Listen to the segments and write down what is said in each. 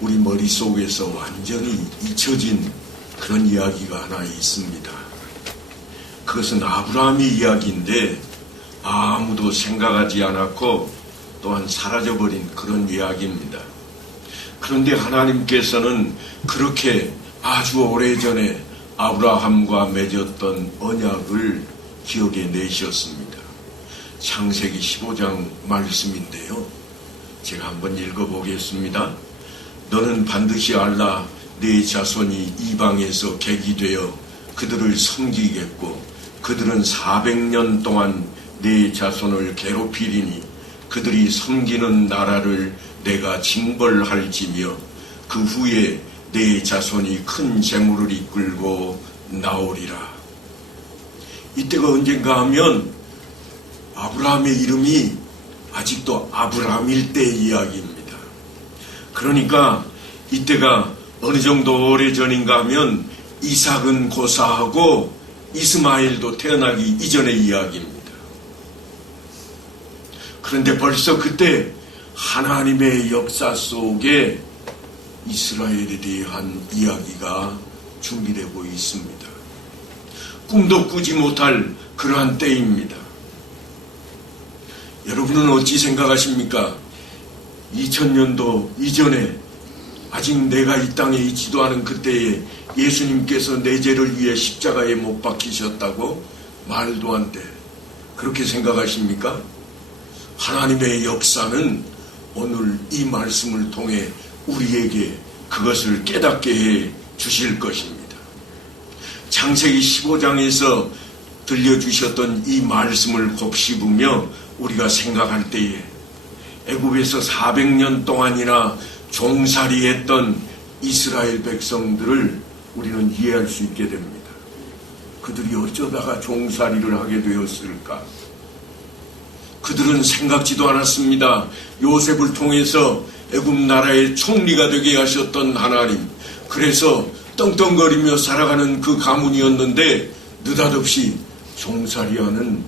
우리 머릿속에서 완전히 잊혀진 그런 이야기가 하나 있습니다. 그것은 아브라함의 이야기인데 아무도 생각하지 않았고 또한 사라져버린 그런 이야기입니다. 그런데 하나님께서는 그렇게 아주 오래전에 아브라함과 맺었던 언약을 기억해 내셨습니다. 창세기 15장 말씀인데요. 제가 한번 읽어보겠습니다. 너는 반드시 알라. 네 자손이 이방에서 객이 되어 그들을 섬기겠고 그들은 400년 동안 네 자손을 괴롭히리니 그들이 섬기는 나라를 내가 징벌할지며 그 후에 네 자손이 큰 재물을 이끌고 나오리라. 이때가 언젠가 하면 아브라함의 이름이 아직도 아브라함일 때의 이야기입니다. 그러니까 이때가 어느 정도 오래전인가 하면 이삭은 고사하고 이스마엘도 태어나기 이전의 이야기입니다. 그런데 벌써 그때 하나님의 역사 속에 이스라엘에 대한 이야기가 준비되고 있습니다. 꿈도 꾸지 못할 그러한 때입니다. 여러분은 어찌 생각하십니까? 2000년도 이전에 아직 내가 이 땅에 있지도 않은 그때에 예수님께서 내 죄를 위해 십자가에 못 박히셨다고? 말도 안 돼. 그렇게 생각하십니까? 하나님의 역사는 오늘 이 말씀을 통해 우리에게 그것을 깨닫게 해 주실 것입니다. 창세기 15장에서 들려주셨던 이 말씀을 곱씹으며 우리가 생각할 때에 애굽에서 400년 동안이나 종살이했던 이스라엘 백성들을 우리는 이해할 수 있게 됩니다. 그들이 어쩌다가 종살이를 하게 되었을까? 그들은 생각지도 않았습니다. 요셉을 통해서 애굽 나라의 총리가 되게 하셨던 하나님, 그래서 떵떵거리며 살아가는 그 가문이었는데 느닷없이 종살이하는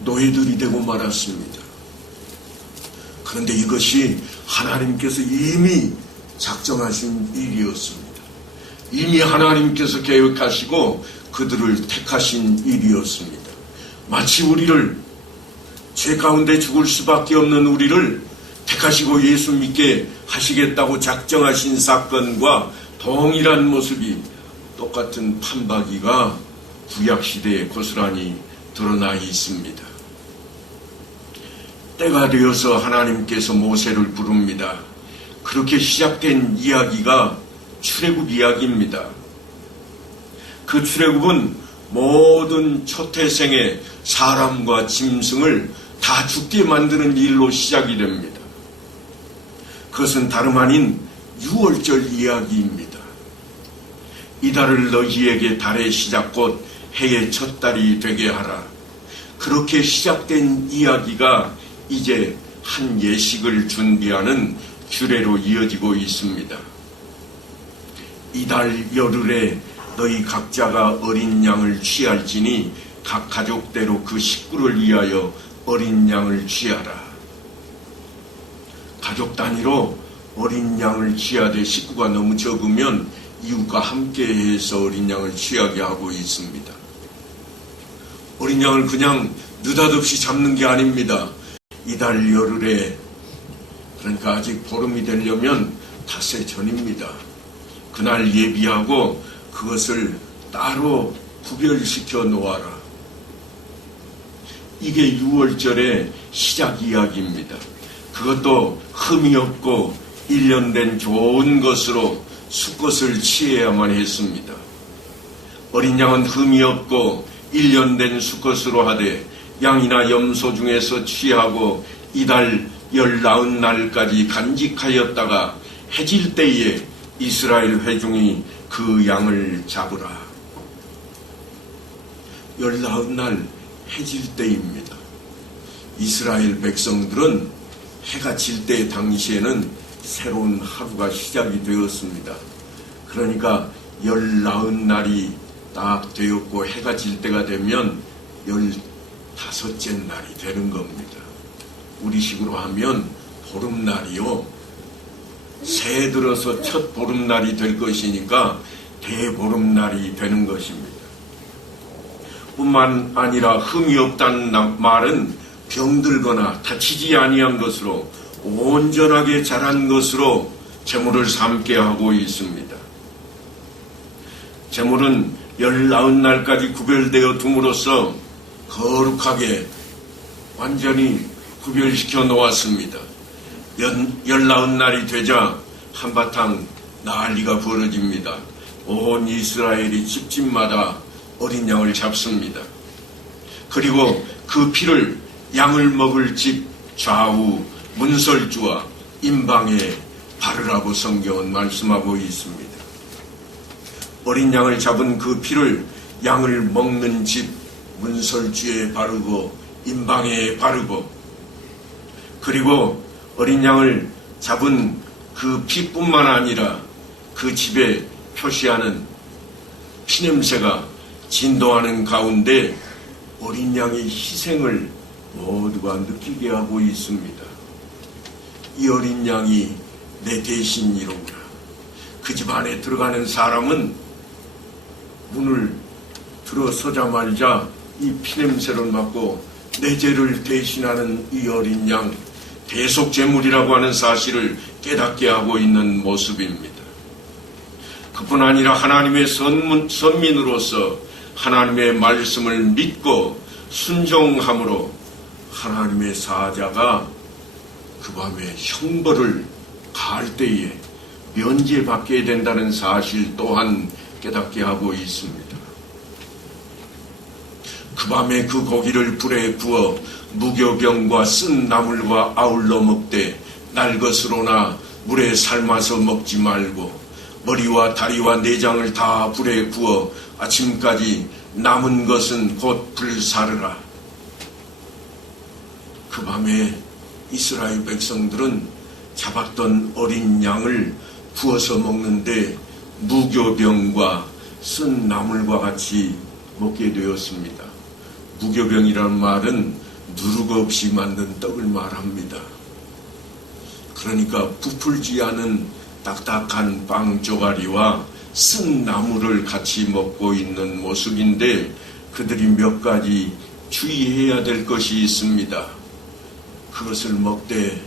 노예들이 되고 말았습니다. 그런데 이것이 하나님께서 이미 작정하신 일이었습니다. 이미 하나님께서 계획하시고 그들을 택하신 일이었습니다. 마치 우리를, 죄 가운데 죽을 수밖에 없는 우리를 택하시고 예수 믿게 하시겠다고 작정하신 사건과 동일한 모습이, 똑같은 판박이가 구약시대에 고스란히 드러나 있습니다. 때가 되어서 하나님께서 모세를 부릅니다. 그렇게 시작된 이야기가 출애굽 이야기입니다. 그 출애굽은 모든 초태생의 사람과 짐승을 다 죽게 만드는 일로 시작이 됩니다. 그것은 다름 아닌 유월절 이야기입니다. 이달을 너희에게 달의 시작 곧 해의 첫 달이 되게 하라. 그렇게 시작된 이야기가 이제 한 예식을 준비하는 규례로 이어지고 있습니다. 이달 열흘에 너희 각자가 어린 양을 취할지니 각 가족대로 그 식구를 위하여 어린 양을 취하라. 가족 단위로 어린 양을 취하되 식구가 너무 적으면 이웃과 함께해서 어린 양을 취하게 하고 있습니다. 어린 양을 그냥 느닷없이 잡는 게 아닙니다. 이달 열흘에, 그러니까 아직 보름이 되려면 닷새 전입니다. 그날 예비하고 그것을 따로 구별시켜 놓아라. 이게 유월절의 시작 이야기입니다. 그것도 흠이 없고 1년 된 좋은 것으로 수컷을 취해야만 했습니다. 어린 양은 흠이 없고 1년 된 수컷으로 하되 양이나 염소 중에서 취하고 이달 19날까지 간직하였다가 해질 때에 이스라엘 회중이 그 양을 잡으라. 19날 해질 때입니다. 이스라엘 백성들은 해가 질 때 당시에는 새로운 하루가 시작이 되었습니다. 그러니까 19날이 딱 되었고 해가 질 때가 되면 15째 날이 되는 겁니다. 우리식으로 하면 보름날이요. 새 들어서 첫 보름날이 될 것이니까 대보름날이 되는 것입니다. 뿐만 아니라 흠이 없다는 말은 병들거나 다치지 아니한 것으로 온전하게 자란 것으로 제물을 삼게 하고 있습니다. 제물은 19날까지 구별되어 둠으로써 거룩하게 완전히 구별시켜 놓았습니다. 19날이 되자 한바탕 난리가 벌어집니다. 온 이스라엘이 집집마다 어린 양을 잡습니다. 그리고 그 피를 양을 먹을 집 좌우 문설주와 임방에 바르라고 성경은 말씀하고 있습니다. 어린 양을 잡은 그 피를 양을 먹는 집 문설주에 바르고 임방에 바르고, 그리고 어린 양을 잡은 그 피뿐만 아니라 그 집에 표시하는 피냄새가 진동하는 가운데 어린 양의 희생을 모두가 느끼게 하고 있습니다. 이 어린 양이 내 대신이로구나. 그 집 안에 들어가는 사람은 문을 들어서자마자 이 피냄새를 맡고 내 죄를 대신하는 이 어린 양, 대속제물이라고 하는 사실을 깨닫게 하고 있는 모습입니다. 그뿐 아니라 하나님의 선민으로서 하나님의 말씀을 믿고 순종함으로 하나님의 사자가 그 밤에 형벌을 가할 때에 면제받게 된다는 사실 또한 깨닫게 하고 있습니다. 그 밤에 그 고기를 불에 구워 무교병과 쓴 나물과 아울러 먹되 날 것으로나 물에 삶아서 먹지 말고 머리와 다리와 내장을 다 불에 구워 아침까지 남은 것은 곧 불사르라. 그 밤에 이스라엘 백성들은 잡았던 어린 양을 구워서 먹는데 무교병과 쓴 나물과 같이 먹게 되었습니다. 무교병이라는 말은 누룩 없이 만든 떡을 말합니다. 그러니까 부풀지 않은 딱딱한 빵 조가리와 쓴 나물을 같이 먹고 있는 모습인데, 그들이 몇 가지 주의해야 될 것이 있습니다. 그것을 먹되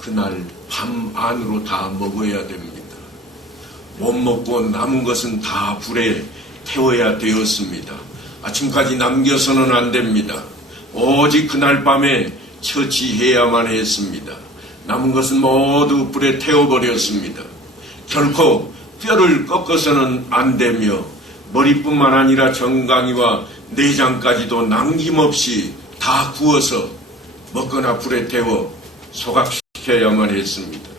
그날 밤 안으로 다 먹어야 됩니다. 못 먹고 남은 것은 다 불에 태워야 되었습니다. 아침까지 남겨서는 안 됩니다. 오직 그날 밤에 처치해야만 했습니다. 남은 것은 모두 불에 태워버렸습니다. 결코 뼈를 꺾어서는 안 되며 머리뿐만 아니라 정강이와 내장까지도 남김없이 다 구워서 먹거나 불에 태워 소각시켜야만 했습니다.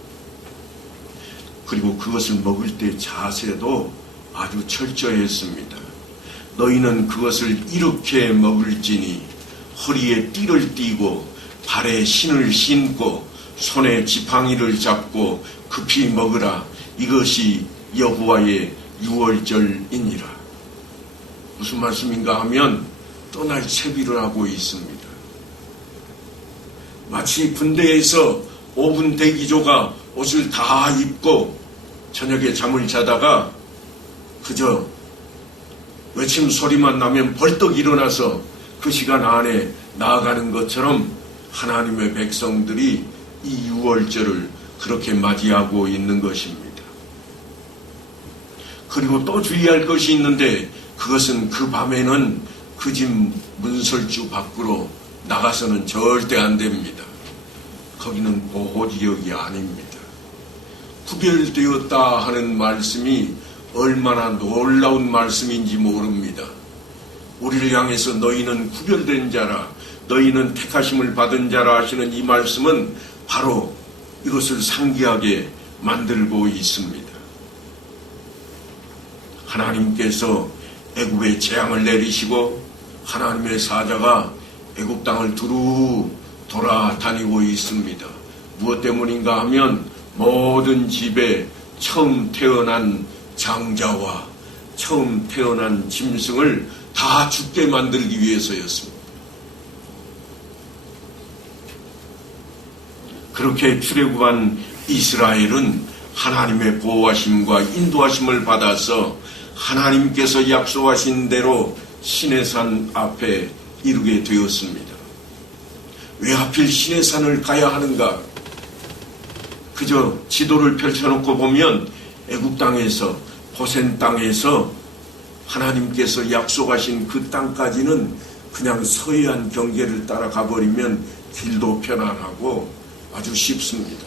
그리고 그것을 먹을 때 자세도 아주 철저했습니다. 너희는 그것을 이렇게 먹을지니 허리에 띠를 띠고 발에 신을 신고 손에 지팡이를 잡고 급히 먹으라. 이것이 여호와의 유월절이니라. 무슨 말씀인가 하면 떠날 채비를 하고 있습니다. 마치 군대에서 5분 대기조가 옷을 다 입고 저녁에 잠을 자다가 그저 외침 소리만 나면 벌떡 일어나서 그 시간 안에 나아가는 것처럼 하나님의 백성들이 이 유월절을 그렇게 맞이하고 있는 것입니다. 그리고 또 주의할 것이 있는데, 그것은 그 밤에는 그 집 문설주 밖으로 나가서는 절대 안 됩니다. 거기는 보호지역이 아닙니다. 구별되었다 하는 말씀이 얼마나 놀라운 말씀인지 모릅니다. 우리를 향해서 너희는 구별된 자라, 너희는 택하심을 받은 자라 하시는 이 말씀은 바로 이것을 상기하게 만들고 있습니다. 하나님께서 애굽에 재앙을 내리시고 하나님의 사자가 애굽 땅을 두루 돌아다니고 있습니다. 무엇 때문인가 하면 모든 집에 처음 태어난 장자와 처음 태어난 짐승을 다 죽게 만들기 위해서였습니다. 그렇게 출애굽한 이스라엘은 하나님의 보호하심과 인도하심을 받아서 하나님께서 약속하신 대로 시내산 앞에 이르게 되었습니다. 왜 하필 시내산을 가야 하는가? 그저 지도를 펼쳐놓고 보면 애굽 땅에서, 고센 땅에서 하나님께서 약속하신 그 땅까지는 그냥 서해안 경계를 따라가 버리면 길도 편안하고 아주 쉽습니다.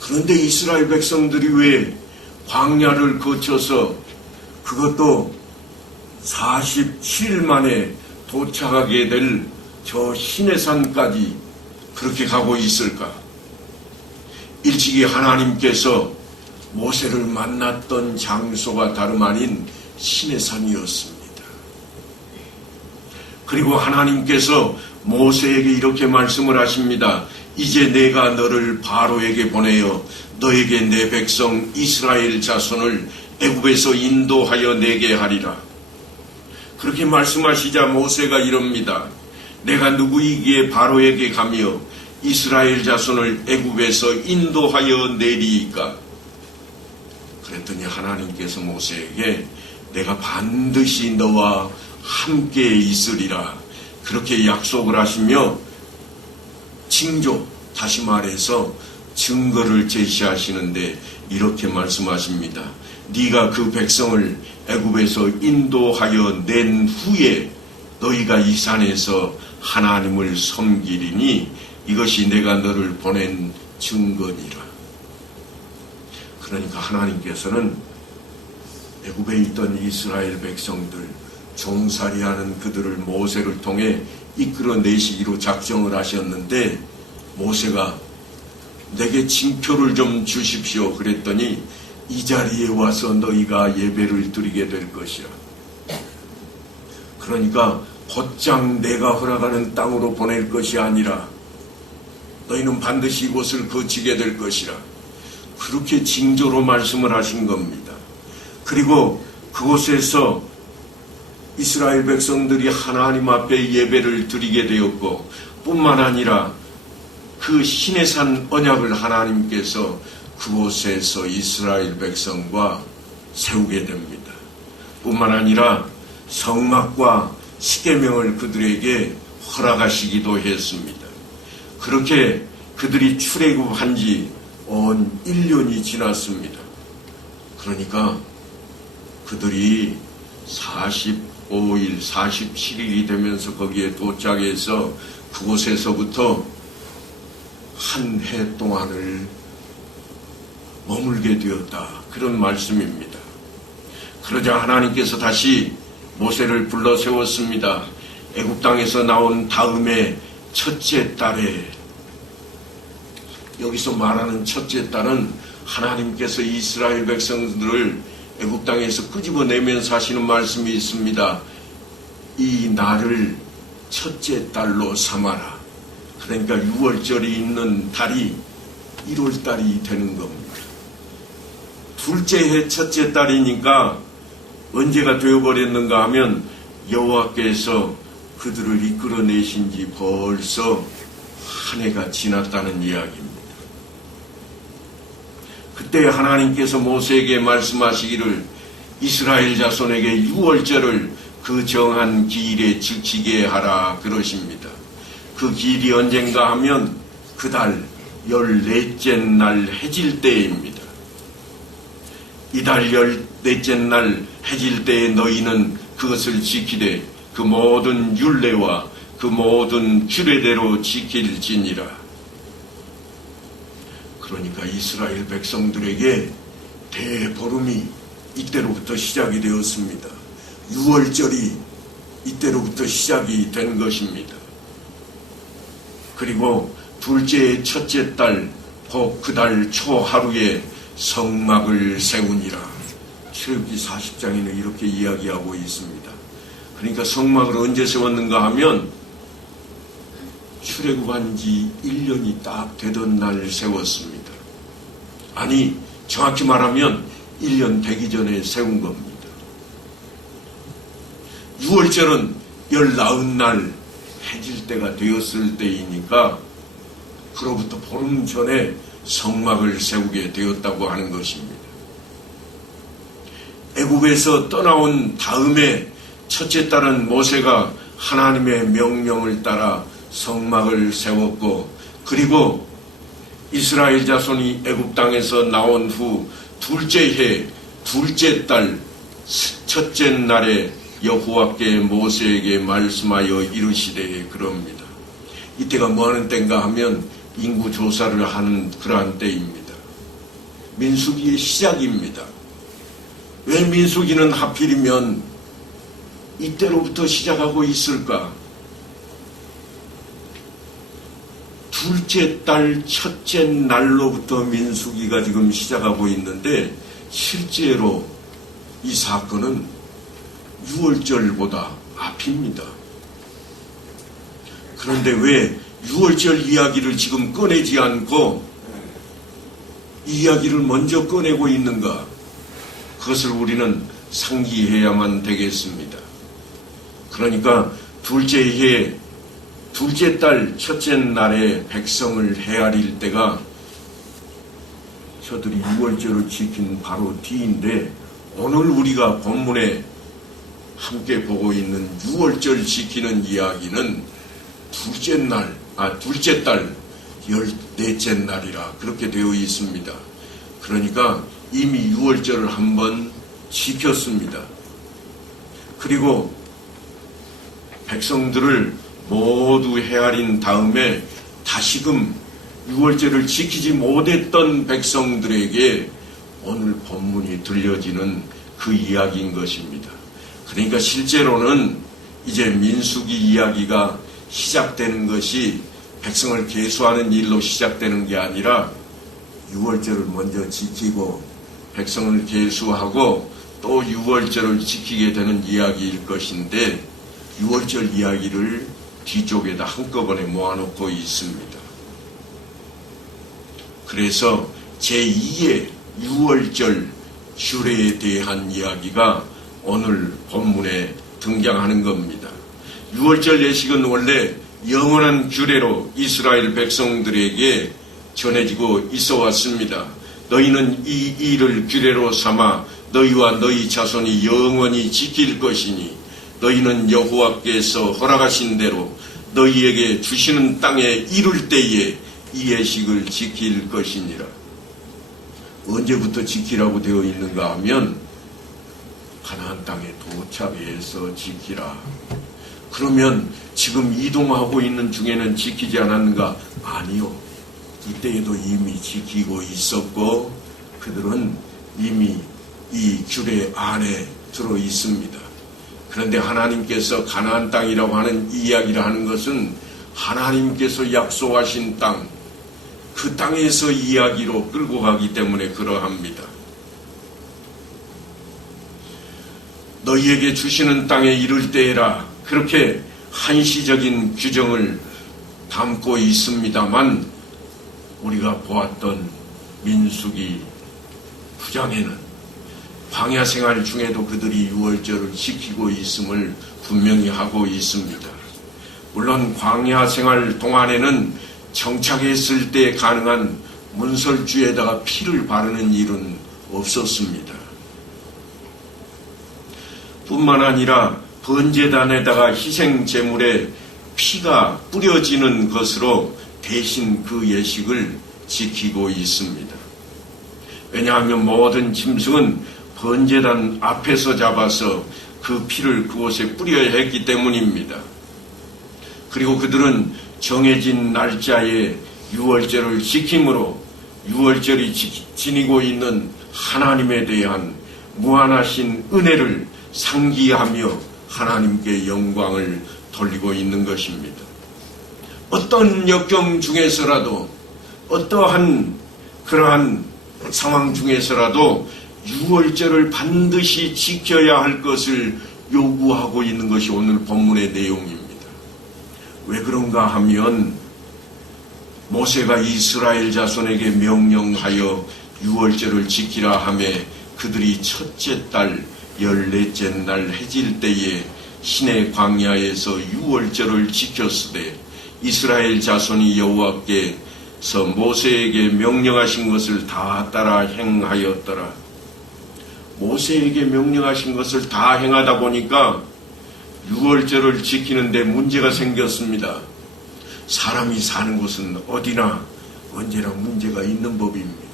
그런데 이스라엘 백성들이 왜 광야를 거쳐서 그것도 47일 만에 도착하게 될 저 시내산까지 그렇게 가고 있을까? 일찍이 하나님께서 모세를 만났던 장소가 다름 아닌 시내산이었습니다. 그리고 하나님께서 모세에게 이렇게 말씀을 하십니다. 이제 내가 너를 바로에게 보내어 너에게 내 백성 이스라엘 자손을 애굽에서 인도하여 내게 하리라. 그렇게 말씀하시자 모세가 이럽니다. 내가 누구이기에 바로에게 가며 이스라엘 자손을 애굽에서 인도하여 내리이까? 그랬더니 하나님께서 모세에게 내가 반드시 너와 함께 있으리라 그렇게 약속을 하시며 징조, 다시 말해서 증거를 제시하시는데 이렇게 말씀하십니다. 네가 그 백성을 애굽에서 인도하여 낸 후에 너희가 이 산에서 하나님을 섬기리니 이것이 내가 너를 보낸 증거니라. 그러니까 하나님께서는 애굽에 있던 이스라엘 백성들, 종살이하는 그들을 모세를 통해 이끌어내시기로 작정을 하셨는데 모세가 내게 징표를 좀 주십시오 그랬더니 이 자리에 와서 너희가 예배를 드리게 될 것이라. 그러니까 곧장 내가 허락하는 땅으로 보낼 것이 아니라 너희는 반드시 이곳을 거치게 될 것이라. 그렇게 징조로 말씀을 하신 겁니다. 그리고 그곳에서 이스라엘 백성들이 하나님 앞에 예배를 드리게 되었고 뿐만 아니라 그 시내산 언약을 하나님께서 그곳에서 이스라엘 백성과 세우게 됩니다. 뿐만 아니라 성막과 십계명을 그들에게 허락하시기도 했습니다. 그렇게 그들이 출애굽한 지 온 1년이 지났습니다. 그러니까 그들이 45일, 47일이 되면서 거기에 도착해서 그곳에서부터 한 해 동안을 머물게 되었다. 그런 말씀입니다. 그러자 하나님께서 다시 모세를 불러 세웠습니다. 애굽 땅에서 나온 다음에 첫째 달에, 여기서 말하는 첫째 달은 하나님께서 이스라엘 백성들을 애굽 땅에서 끄집어내면서 하시는 말씀이 있습니다. 이 날을 첫째 달로 삼아라. 그러니까 6월절이 있는 달이 1월달이 되는 겁니다. 둘째 해 첫째 달이니까 언제가 되어버렸는가 하면 여호와께서 그들을 이끌어내신 지 벌써 한 해가 지났다는 이야기입니다. 그때 하나님께서 모세에게 말씀하시기를 이스라엘 자손에게 6월절을 그 정한 기일에 지키게 하라 그러십니다. 그 기일이 언젠가 하면 그 달 14째 날 해질 때입니다. 이달 14째 날 해질 때에 너희는 그것을 지키되 그 모든 율례와 그 모든 규례대로 지킬지니라. 그러니까 이스라엘 백성들에게 대보름이 이때로부터 시작이 되었습니다. 6월절이 이때로부터 시작이 된 것입니다. 그리고 둘째 첫째 달 곧 그 달 초하루에 성막을 세우니라. 출애굽기 40장에는 이렇게 이야기하고 있습니다. 그러니까 성막을 언제 세웠는가 하면 출애굽한 지 1년이 딱 되던 날 세웠습니다. 아니 정확히 말하면 1년 되기 전에 세운 겁니다. 6월절은 19날 해질 때가 되었을 때이니까 그로부터 보름 전에 성막을 세우게 되었다고 하는 것입니다. 애굽에서 떠나온 다음에 첫째 딸은 모세가 하나님의 명령을 따라 성막을 세웠고, 그리고 이스라엘 자손이 애굽 땅에서 나온 후 둘째 해 둘째 달 첫째 날에 여호와께 모세에게 말씀하여 이르시되 그럽니다. 이때가 뭐하는 때인가 하면 인구 조사를 하는 그러한 때입니다. 민수기의 시작입니다. 왜 민수기는 하필이면 이때로부터 시작하고 있을까? 둘째 달 첫째 날로부터 민수기가 지금 시작하고 있는데, 실제로 이 사건은 6월절보다 앞입니다. 그런데 왜 6월절 이야기를 지금 꺼내지 않고 이 이야기를 먼저 꺼내고 있는가? 그것을 우리는 상기해야만 되겠습니다. 그러니까 둘째 해 둘째 달 첫째 날에 백성을 헤아릴 때가 저들이 6월절을 지킨 바로 뒤인데, 오늘 우리가 본문에 함께 보고 있는 6월절 지키는 이야기는 둘째 달 14째 날이라 그렇게 되어 있습니다. 그러니까 이미 6월절을 한번 지켰습니다. 그리고 백성들을 모두 헤아린 다음에 다시금 6월절을 지키지 못했던 백성들에게 오늘 본문이 들려지는 그 이야기인 것입니다. 그러니까 실제로는 이제 민수기 이야기가 시작되는 것이 백성을 계수하는 일로 시작되는 게 아니라 6월절을 먼저 지키고 백성을 계수하고 또 6월절을 지키게 되는 이야기일 것인데, 6월절 이야기를 뒤쪽에다 한꺼번에 모아놓고 있습니다. 그래서 제2의 6월절 규례에 대한 이야기가 오늘 본문에 등장하는 겁니다. 6월절 예식은 원래 영원한 규례로 이스라엘 백성들에게 전해지고 있어 왔습니다. 너희는 이 일을 규례로 삼아 너희와 너희 자손이 영원히 지킬 것이니 너희는 여호와께서 허락하신 대로 너희에게 주시는 땅에 이룰 때에 이 예식을 지킬 것이니라. 언제부터 지키라고 되어 있는가 하면 가나안 땅에 도착해서 지키라. 그러면 지금 이동하고 있는 중에는 지키지 않았는가? 아니요. 이때에도 이미 지키고 있었고 그들은 이미 이 규례 안에 들어 있습니다. 그런데 하나님께서 가나안 땅이라고 하는 이야기를 하는 것은 하나님께서 약속하신 땅, 그 땅에서 이야기로 끌고 가기 때문에 그러합니다. 너희에게 주시는 땅에 이를 때에라, 그렇게 한시적인 규정을 담고 있습니다만 우리가 보았던 민수기 9장에는 광야 생활 중에도 그들이 6월절을 지키고 있음을 분명히 하고 있습니다. 물론 광야 생활 동안에는 정착했을 때 가능한 문설주에다가 피를 바르는 일은 없었습니다. 뿐만 아니라 번제단에다가 희생 제물에 피가 뿌려지는 것으로 대신 그 예식을 지키고 있습니다. 왜냐하면 모든 짐승은 번제단 앞에서 잡아서 그 피를 그곳에 뿌려야 했기 때문입니다. 그리고 그들은 정해진 날짜에 6월절을 지킴으로 6월절이 지니고 있는 하나님에 대한 무한하신 은혜를 상기하며 하나님께 영광을 돌리고 있는 것입니다. 어떤 역경 중에서라도 어떠한 그러한 상황 중에서라도 6월절을 반드시 지켜야 할 것을 요구하고 있는 것이 오늘 본문의 내용입니다. 왜 그런가 하면 모세가 이스라엘 자손에게 명령하여 6월절을 지키라 하매 그들이 첫째 달 14째 날 해질 때에 시내 광야에서 6월절을 지켰으되 이스라엘 자손이 여호와께 모세에게 명령하신 것을 다 따라 행하였더라. 모세에게 명령하신 것을 다 행하다 보니까 유월절을 지키는데 문제가 생겼습니다. 사람이 사는 곳은 어디나 언제나 문제가 있는 법입니다.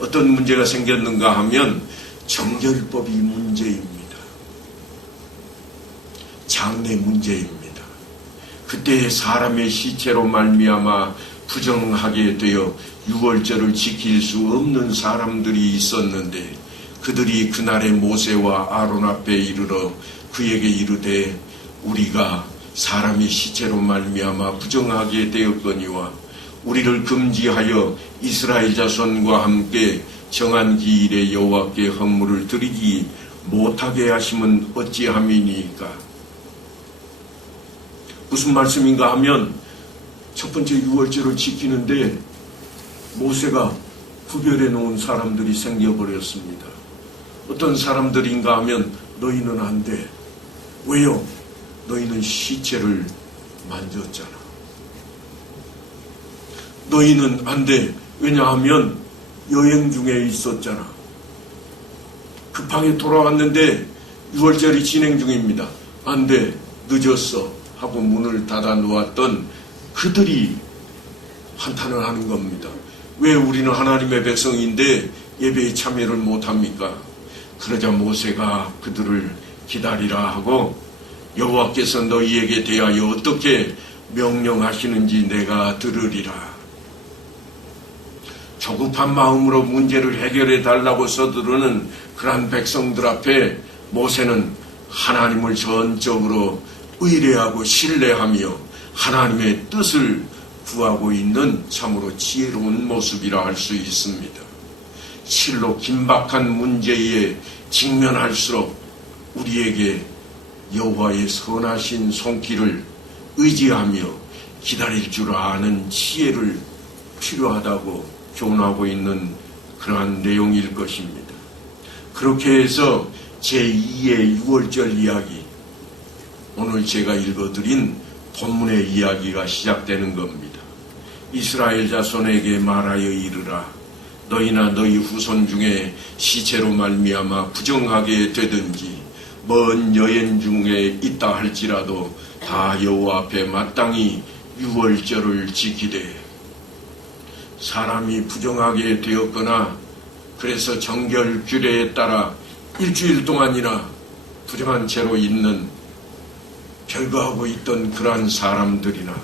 어떤 문제가 생겼는가 하면 정결법이 문제입니다. 장래 문제입니다. 그때 사람의 시체로 말미암아 부정하게 되어 유월절을 지킬 수 없는 사람들이 있었는데 그들이 그날에 모세와 아론 앞에 이르러 그에게 이르되 우리가 사람의 시체로 말미암아 부정하게 되었거니와 우리를 금지하여 이스라엘 자손과 함께 정한 기일에 여호와께 헌물을 드리지 못하게 하심은 어찌함이니까. 무슨 말씀인가 하면 첫 번째 유월절을 지키는데 모세가 구별해 놓은 사람들이 생겨버렸습니다. 어떤 사람들인가 하면 너희는 안 돼. 왜요? 너희는 시체를 만졌잖아. 너희는 안 돼. 왜냐하면 여행 중에 있었잖아. 급하게 돌아왔는데 유월절이 진행 중입니다. 안 돼. 늦었어. 하고 문을 닫아 놓았던 그들이 한탄을 하는 겁니다. 왜 우리는 하나님의 백성인데 예배에 참여를 못합니까? 그러자 모세가 그들을 기다리라 하고 여호와께서 너희에게 대하여 어떻게 명령하시는지 내가 들으리라. 조급한 마음으로 문제를 해결해 달라고 서두르는 그러한 백성들 앞에 모세는 하나님을 전적으로 의뢰하고 신뢰하며 하나님의 뜻을 구하고 있는 참으로 지혜로운 모습이라 할 수 있습니다. 실로 긴박한 문제에 직면할수록 우리에게 여호와의 선하신 손길을 의지하며 기다릴 줄 아는 지혜를 필요하다고 교훈하고 있는 그러한 내용일 것입니다. 그렇게 해서 제2의 유월절 이야기, 오늘 제가 읽어드린 본문의 이야기가 시작되는 겁니다. 이스라엘 자손에게 말하여 이르라. 너희나 너희 후손 중에 시체로 말미암아 부정하게 되든지 먼 여행 중에 있다 할지라도 다 여호와 앞에 마땅히 유월절을 지키되, 사람이 부정하게 되었거나 그래서 정결 규례에 따라 일주일 동안이나 부정한 채로 있는 별거하고 있던 그러한 사람들이나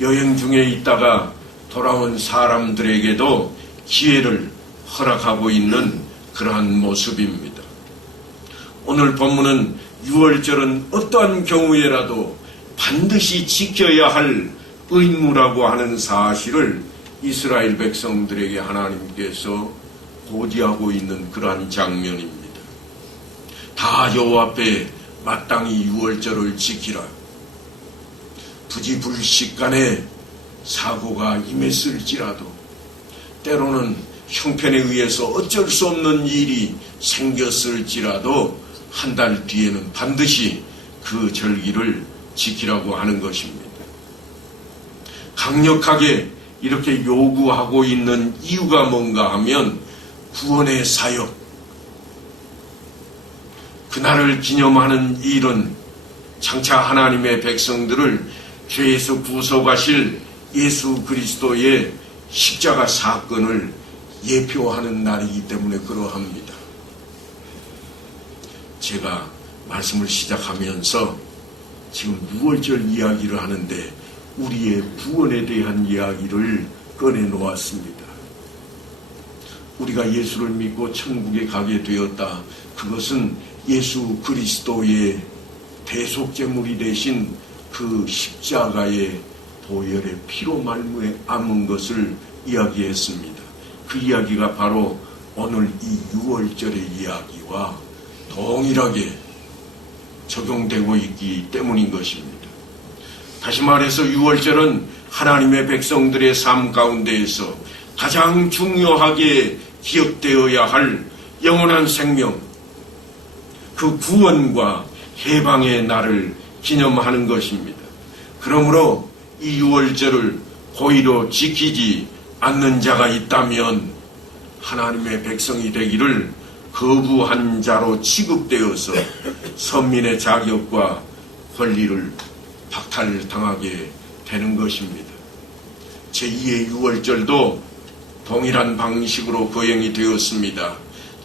여행 중에 있다가 돌아온 사람들에게도 기회를 허락하고 있는 그러한 모습입니다. 오늘 본문은 유월절은 어떠한 경우에라도 반드시 지켜야 할 의무라고 하는 사실을 이스라엘 백성들에게 하나님께서 고지하고 있는 그러한 장면입니다. 다 여호와 앞에 마땅히 유월절을 지키라. 부지불식간에 사고가 임했을지라도, 때로는 형편에 의해서 어쩔 수 없는 일이 생겼을지라도 한 달 뒤에는 반드시 그 절기를 지키라고 하는 것입니다. 강력하게 이렇게 요구하고 있는 이유가 뭔가 하면 구원의 사역, 그날을 기념하는 일은 장차 하나님의 백성들을 죄에서 구속하실 예수 그리스도의 십자가 사건을 예표하는 날이기 때문에 그러합니다. 제가 말씀을 시작하면서 지금 유월절 이야기를 하는데 우리의 구원에 대한 이야기를 꺼내놓았습니다. 우리가 예수를 믿고 천국에 가게 되었다. 그것은 예수 그리스도의 대속제물이 되신 그 십자가의 보혈의 피로 말미암은 것을 이야기했습니다. 그 이야기가 바로 오늘 이 유월절의 이야기와 동일하게 적용되고 있기 때문인 것입니다. 다시 말해서 유월절은 하나님의 백성들의 삶 가운데에서 가장 중요하게 기억되어야 할 영원한 생명, 그 구원과 해방의 날을 기념하는 것입니다. 그러므로 이 유월절을 고의로 지키지 않는 자가 있다면 하나님의 백성이 되기를 거부한 자로 취급되어서 선민의 자격과 권리를 박탈당하게 되는 것입니다. 제2의 유월절도 동일한 방식으로 거행이 되었습니다.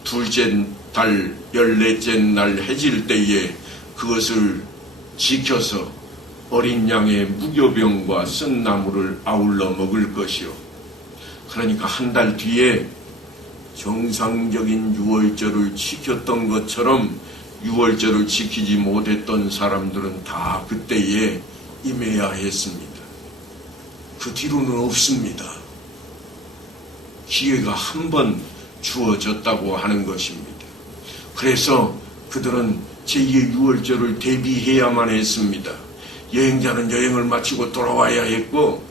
둘째 달 14째 날 해질 때에 그것을 지켜서 어린 양의 무교병과 쓴 나물을 아울러 먹을 것이요. 그러니까 한 달 뒤에 정상적인 유월절을 지켰던 것처럼 유월절을 지키지 못했던 사람들은 다 그때에 임해야 했습니다. 그 뒤로는 없습니다. 기회가 한 번 주어졌다고 하는 것입니다. 그래서 그들은 제2의 유월절을 대비해야만 했습니다. 여행자는 여행을 마치고 돌아와야 했고,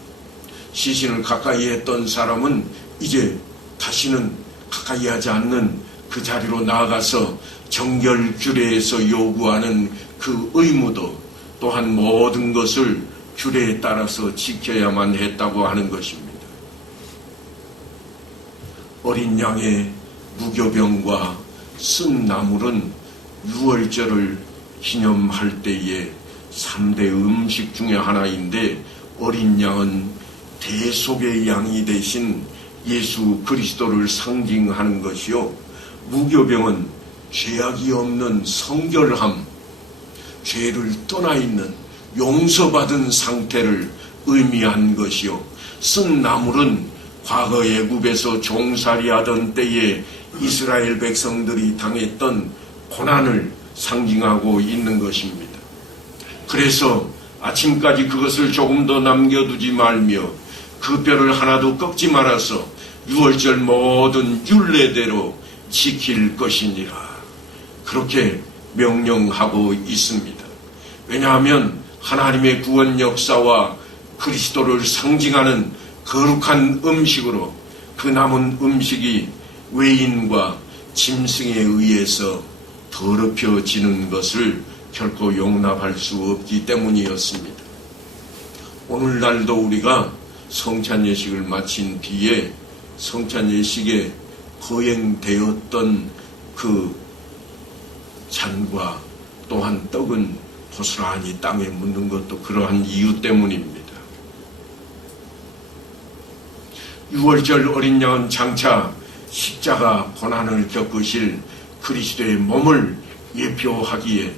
시신을 가까이 했던 사람은 이제 다시는 가까이 하지 않는 그 자리로 나아가서 정결 규례에서 요구하는 그 의무도 또한 모든 것을 규례에 따라서 지켜야만 했다고 하는 것입니다. 어린 양의 무교병과 쓴 나물은 유월절을 기념할 때에 3대 음식 중에 하나인데, 어린 양은 대속의 양이 되신 예수 그리스도를 상징하는 것이요, 무교병은 죄악이 없는 성결함, 죄를 떠나 있는 용서받은 상태를 의미한 것이요, 쓴 나물은 과거 애굽에서 종살이하던 때에 이스라엘 백성들이 당했던 고난을 상징하고 있는 것입니다. 그래서 아침까지 그것을 조금 더 남겨두지 말며 그 뼈를 하나도 꺾지 말아서 유월절 모든 율례대로 지킬 것이니라, 그렇게 명령하고 있습니다. 왜냐하면 하나님의 구원 역사와 그리스도를 상징하는 거룩한 음식으로 그 남은 음식이 외인과 짐승에 의해서 더럽혀지는 것을 결코 용납할 수 없기 때문이었습니다. 오늘날도 우리가 성찬 예식을 마친 뒤에 성찬 예식에 거행되었던 그 잔과 또한 떡은 고스란히 땅에 묻는 것도 그러한 이유 때문입니다. 유월절 어린 양은 장차 십자가 고난을 겪으실 그리스도의 몸을 예표하기에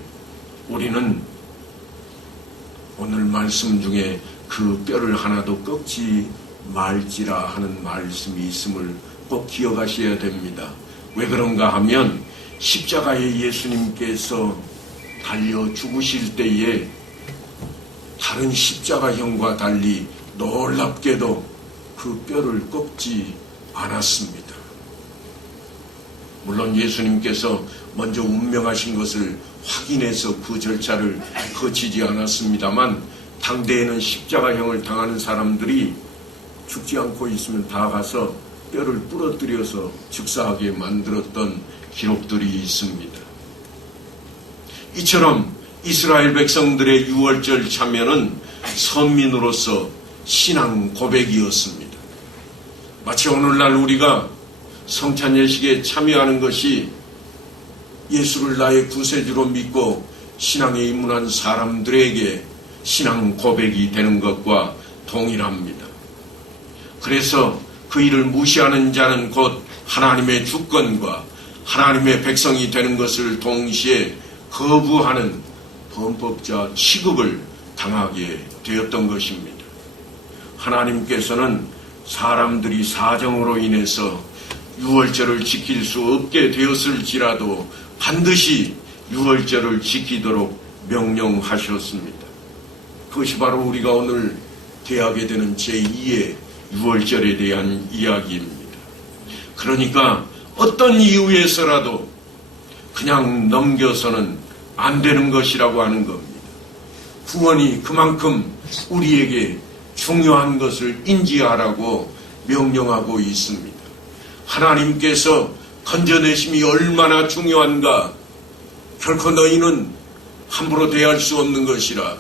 우리는 오늘 말씀 중에 그 뼈를 하나도 꺾지 말지라 하는 말씀이 있음을 꼭 기억하셔야 됩니다. 왜 그런가 하면 십자가에 예수님께서 달려 죽으실 때에 다른 십자가형과 달리 놀랍게도 그 뼈를 꺾지 않았습니다. 물론 예수님께서 먼저 운명하신 것을 확인해서 그 절차를 거치지 않았습니다만, 당대에는 십자가형을 당하는 사람들이 죽지 않고 있으면 다 가서 뼈를 부러뜨려서 즉사하게 만들었던 기록들이 있습니다. 이처럼 이스라엘 백성들의 유월절 참여는 선민으로서 신앙 고백이었습니다. 마치 오늘날 우리가 성찬 예식에 참여하는 것이 예수를 나의 구세주로 믿고 신앙에 입문한 사람들에게 신앙 고백이 되는 것과 동일합니다. 그래서 그 일을 무시하는 자는 곧 하나님의 주권과 하나님의 백성이 되는 것을 동시에 거부하는 범법자 취급을 당하게 되었던 것입니다. 하나님께서는 사람들이 사정으로 인해서 유월절을 지킬 수 없게 되었을지라도 반드시 유월절을 지키도록 명령하셨습니다. 그것이 바로 우리가 오늘 대하게 되는 제2의 유월절에 대한 이야기입니다. 그러니까 어떤 이유에서라도 그냥 넘겨서는 안 되는 것이라고 하는 겁니다. 구원이 그만큼 우리에게 중요한 것을 인지하라고 명령하고 있습니다. 하나님께서 건져내심이 얼마나 중요한가, 결코 너희는 함부로 대할 수 없는 것이라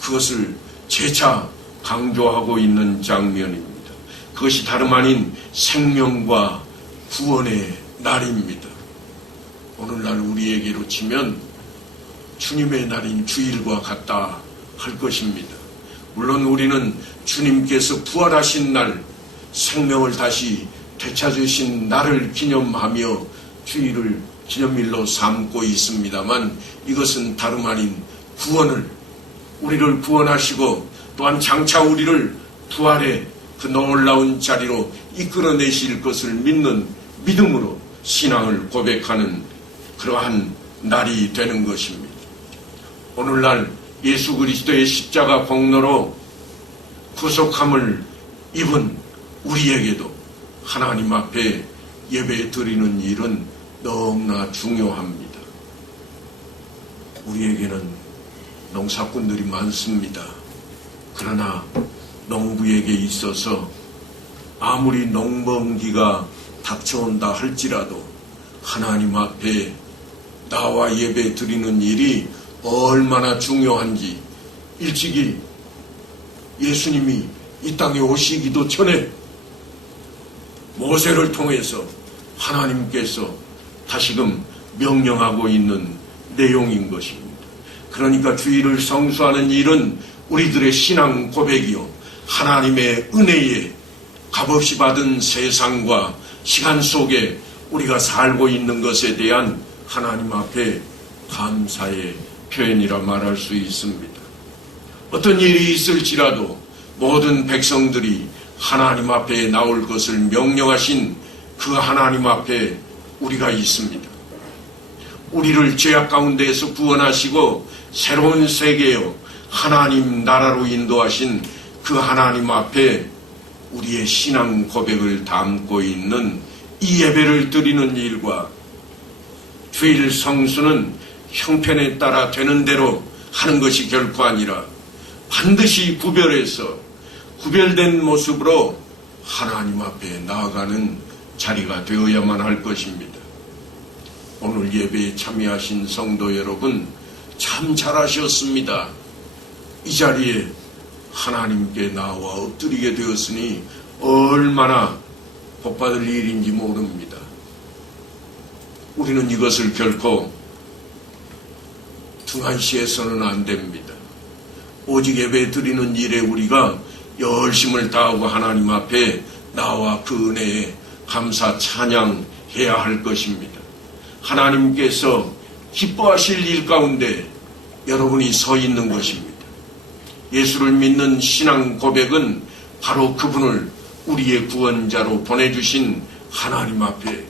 그것을 재차 강조하고 있는 장면입니다. 그것이 다름 아닌 생명과 구원의 날입니다. 오늘날 우리에게로 치면 주님의 날인 주일과 같다 할 것입니다. 물론 우리는 주님께서 부활하신 날, 생명을 다시 되찾으신 날을 기념하며 주일을 기념일로 삼고 있습니다만, 이것은 다름 아닌 우리를 구원하시고 또한 장차 우리를 부활의 그 놀라운 자리로 이끌어내실 것을 믿는 믿음으로 신앙을 고백하는 그러한 날이 되는 것입니다. 오늘날 예수 그리스도의 십자가 공로로 구속함을 입은 우리에게도 하나님 앞에 예배 드리는 일은 너무나 중요합니다. 우리에게는 농사꾼들이 많습니다. 그러나 농부에게 있어서 아무리 농번기가 닥쳐온다 할지라도 하나님 앞에 나와 예배 드리는 일이 얼마나 중요한지 일찍이 예수님이 이 땅에 오시기도 전에 모세를 통해서 하나님께서 다시금 명령하고 있는 내용인 것입니다. 그러니까 주일을 성수하는 일은 우리들의 신앙 고백이요, 하나님의 은혜에 값없이 받은 세상과 시간 속에 우리가 살고 있는 것에 대한 하나님 앞에 감사의 표현이라 말할 수 있습니다. 어떤 일이 있을지라도 모든 백성들이 하나님 앞에 나올 것을 명령하신 그 하나님 앞에 우리가 있습니다. 우리를 죄악 가운데에서 구원하시고 새로운 세계요 하나님 나라로 인도하신 그 하나님 앞에 우리의 신앙 고백을 담고 있는 이 예배를 드리는 일과 주일 성수는 형편에 따라 되는 대로 하는 것이 결코 아니라 반드시 구별해서 구별된 모습으로 하나님 앞에 나아가는 자리가 되어야만 할 것입니다. 오늘 예배에 참여하신 성도 여러분, 참 잘하셨습니다. 이 자리에 하나님께 나와 엎드리게 되었으니 얼마나 복받을 일인지 모릅니다. 우리는 이것을 결코 등한시해서는 안 됩니다. 오직 예배 드리는 일에 우리가 열심을 다하고 하나님 앞에 나와 그 은혜에 감사 찬양해야 할 것입니다. 하나님께서 기뻐하실 일 가운데 여러분이 서 있는 것입니다. 예수를 믿는 신앙 고백은 바로 그분을 우리의 구원자로 보내주신 하나님 앞에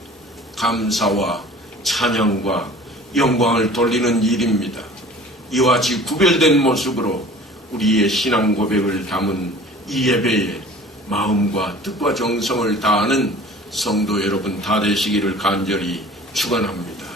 감사와 찬양과 영광을 돌리는 일입니다. 이와 같이 구별된 모습으로 우리의 신앙 고백을 담은 이 예배에 마음과 뜻과 정성을 다하는 성도 여러분 다 되시기를 간절히 축원합니다.